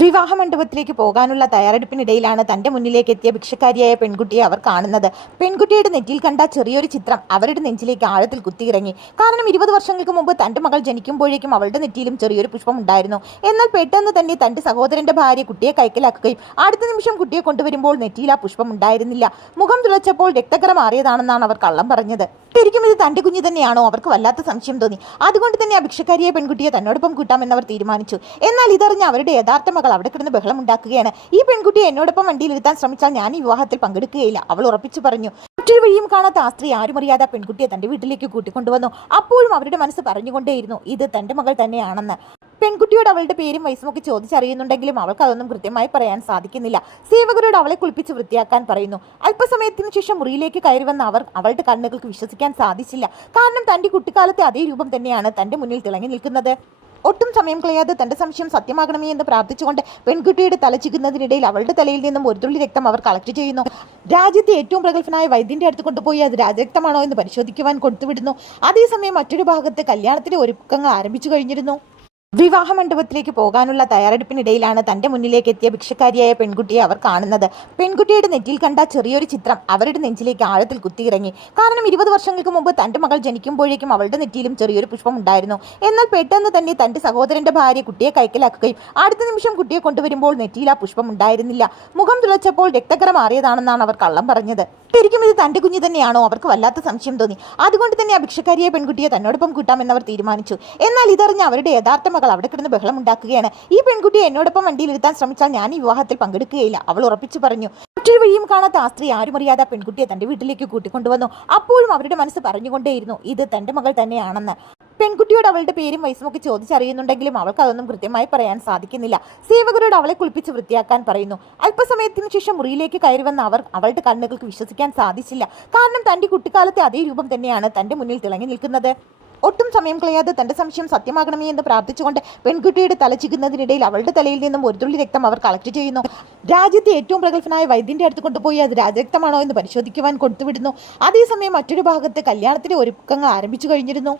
വിവാഹ മണ്ഡപത്തിലേക്ക് പോകാനുള്ള തയ്യാറെടുപ്പിനിടയിലാണ് തന്റെ മുന്നിലേക്ക് എത്തിയ ഭിക്ഷക്കാരിയായ പെൺകുട്ടിയെ അവർ കാണുന്നത്. പെൺകുട്ടിയുടെ നെറ്റിയിൽ കണ്ട ചെറിയൊരു ചിത്രം അവരുടെ നെഞ്ചിലേക്ക് ആഴത്തിൽ കുത്തിയിറങ്ങി. കാരണം 20 വർഷങ്ങൾക്ക് മുമ്പ് തന്റെ മകൾ ജനിക്കുമ്പോഴേക്കും അവളുടെ നെറ്റിയിലും ചെറിയൊരു പുഷ്പം ഉണ്ടായിരുന്നു. എന്നാൽ പെട്ടെന്ന് തന്നെ തന്റെ സഹോദരന്റെ ഭാര്യ കുട്ടിയെ കൈക്കലാക്കുകയും അടുത്ത നിമിഷം കുട്ടിയെ കൊണ്ടുവരുമ്പോൾ നെറ്റിയിൽ ആ പുഷ്പം ഉണ്ടായിരുന്നില്ല. മുഖം തുളച്ചപ്പോൾ രക്തക്കറ മാറിയതാണെന്നാണ് അവർ കള്ളം പറഞ്ഞത്. ശരിക്കും ഇത് തന്റെ കുഞ്ഞ് തന്നെയാണോ? അവർക്ക് വല്ലാത്ത സംശയം തോന്നി. അതുകൊണ്ട് തന്നെ ആ ഭിക്ഷക്കാരിയെ പെൺകുട്ടിയെ തന്നോടൊപ്പം കൂട്ടാമെന്നവർ തീരുമാനിച്ചു. എന്നാൽ ഇതറിഞ്ഞ് അവരുടെ യഥാർത്ഥ മകൾ അവിടെ കിടന്ന് ബഹളം ഉണ്ടാക്കുകയാണ്. ഈ പെൺകുട്ടിയെ എന്നോടൊപ്പം വണ്ടിയിൽ ഇരുത്താൻ ശ്രമിച്ചാൽ ഞാൻ ഈ വിവാഹത്തിൽ പങ്കെടുക്കുകയില്ല, അവൾ ഉറപ്പിച്ചു പറഞ്ഞു. മറ്റൊരു വഴിയും കാണാത്ത ആ സ്ത്രീ ആരും അറിയാതെ പെൺകുട്ടിയെ തന്റെ വീട്ടിലേക്ക് കൂട്ടിക്കൊണ്ടുവന്നു. അപ്പോഴും അവരുടെ മനസ്സ് പറഞ്ഞുകൊണ്ടേയിരുന്നു ഇത് തന്റെ മകൾ തന്നെയാണെന്ന്. പെൺകുട്ടിയോട് അവളുടെ പേരും വയസ്സുമൊക്കെ ചോദിച്ചറിയുന്നുണ്ടെങ്കിലും അവൾക്ക് അതൊന്നും കൃത്യമായി പറയാൻ സാധിക്കുന്നില്ല. സേവകരോട് അവളെ കുളിപ്പിച്ച് വൃത്തിയാക്കാൻ പറയുന്നു. അല്പസമയത്തിന് ശേഷം മുറിയിലേക്ക് കയറി വന്ന അവളുടെ കണ്ണുകൾക്ക് വിശ്വസിക്കാൻ സാധിച്ചില്ല. കാരണം തന്റെ കുട്ടിക്കാലത്തെ അതേ രൂപം തന്നെയാണ് തന്റെ മുന്നിൽ തിളങ്ങി നിൽക്കുന്നത്. ഒട്ടും സമയം കളയാതെ തന്റെ സംശയം സത്യമാകണമേ എന്ന് പ്രാർത്ഥിച്ചുകൊണ്ട് പെൺകുട്ടിയുടെ തല ചികുന്നതിനിടയിൽ അവളുടെ തലയിൽ നിന്നും ഒരു തുള്ളി രക്തം അവർ കളക്ട് ചെയ്യുന്നു. രാജ്യത്തെ ഏറ്റവും പ്രഗത്ഭനായ വൈദ്യന്റെ അടുത്ത് കൊണ്ടുപോയി അത് രാജരക്തമാണോ എന്ന് പരിശോധിക്കുവാൻ കൊടുത്തുവിടുന്നു. അതേസമയം മറ്റൊരു ഭാഗത്ത് കല്യാണത്തിന്റെ ഒരുക്കങ്ങൾ ആരംഭിച്ചു കഴിഞ്ഞിരുന്നു. വിവാഹ മണ്ഡപത്തിലേക്ക് പോകാനുള്ള തയ്യാറെടുപ്പിനിടയിലാണ് തന്റെ മുന്നിലേക്ക് എത്തിയ ഭിക്ഷക്കാരിയായ പെൺകുട്ടിയെ അവർ കാണുന്നത്. പെൺകുട്ടിയുടെ നെറ്റിയിൽ കണ്ട ചെറിയൊരു ചിത്രം അവരുടെ നെഞ്ചിലേക്ക് ആഴത്തിൽ കുത്തിയിറങ്ങി. കാരണം 20 വർഷങ്ങൾക്ക് മുമ്പ് തന്റെ മകൾ ജനിക്കുമ്പോഴേക്കും അവളുടെ നെറ്റിയിലും ചെറിയൊരു പുഷ്പം ഉണ്ടായിരുന്നു. എന്നാൽ പെട്ടെന്ന് തന്നെ തന്റെ സഹോദരന്റെ ഭാര്യ കുട്ടിയെ കൈക്കലാക്കുകയും അടുത്ത നിമിഷം കുട്ടിയെ കൊണ്ടുവരുമ്പോൾ നെറ്റിയിൽ ആ പുഷ്പം ഉണ്ടായിരുന്നില്ല. മുഖം തുളച്ചപ്പോൾ രക്തക്കറ മാറിയതാണെന്നാണ് അവർ കള്ളം പറഞ്ഞത്. ശരിക്കും ഇത് തന്റെ കുഞ്ഞ് തന്നെയാണോ? അവർക്ക് വല്ലാത്ത സംശയം തോന്നി. അതുകൊണ്ട് തന്നെ ആ ഭിക്ഷക്കാരിയെ പെൺകുട്ടിയെ തന്നോടൊപ്പം കൂട്ടാമെന്നവർ തീരുമാനിച്ചു. എന്നാൽ ഇതറിഞ്ഞ് അവരുടെ യഥാർത്ഥ മകൾ അവിടെ കിടന്ന് ബഹളം ഉണ്ടാക്കുകയാണ്. ഈ പെൺകുട്ടിയെ എന്നോടൊപ്പം വണ്ടിയിൽ ഇരുത്താൻ ശ്രമിച്ചാൽ ഞാൻ ഈ വിവാഹത്തിൽ പങ്കെടുക്കുകയില്ല, അവൾ ഉറപ്പിച്ചു പറഞ്ഞു. മറ്റൊരു വഴിയും കാണാത്ത ആ സ്ത്രീ ആരും അറിയാതെ പെൺകുട്ടിയെ തന്റെ വീട്ടിലേക്ക് കൂട്ടിക്കൊണ്ടുവന്നു. അപ്പോഴും അവരുടെ മനസ്സ് പറഞ്ഞുകൊണ്ടേയിരുന്നു ഇത് തന്റെ മകൾ തന്നെയാണെന്ന്. പെൺകുട്ടിയോട് അവളുടെ പേരും വയസ്സുമൊക്കെ ചോദിച്ചറിയുന്നുണ്ടെങ്കിലും അവൾക്ക് അതൊന്നും കൃത്യമായി പറയാൻ സാധിക്കുന്നില്ല. സേവകരോട് അവളെ കുളിപ്പിച്ച് വൃത്തിയാക്കാൻ പറയുന്നു. അല്പസമയത്തിന് ശേഷം മുറിയിലേക്ക് കയറി വന്ന അവളുടെ കണ്ണുകൾക്ക് വിശ്വസിക്കാൻ സാധിച്ചില്ല. കാരണം തന്റെ കുട്ടിക്കാലത്തെ അതേ രൂപം തന്നെയാണ് തന്റെ മുന്നിൽ തിളങ്ങി നിൽക്കുന്നത്. ഒട്ടും സമയം കളയാതെ തന്റെ സംശയം സത്യമാകണമേ എന്ന് പ്രാർത്ഥിച്ചുകൊണ്ട് പെൺകുട്ടിയുടെ തല ചികുന്നതിനിടയിൽ അവളുടെ തലയിൽ നിന്നും ഒരു തുള്ളി രക്തം അവർ കളക്ട് ചെയ്യുന്നു. രാജ്യത്തെ ഏറ്റവും പ്രഗത്ഭനായ വൈദ്യന്റെ അടുത്ത് കൊണ്ടുപോയി അത് രാജരക്തമാണോ എന്ന് പരിശോധിക്കുവാൻ കൊടുത്തുവിടുന്നു. അതേസമയം മറ്റൊരു ഭാഗത്ത് കല്യാണത്തിന്റെ ഒരുക്കങ്ങൾ ആരംഭിച്ചു കഴിഞ്ഞിരുന്നു.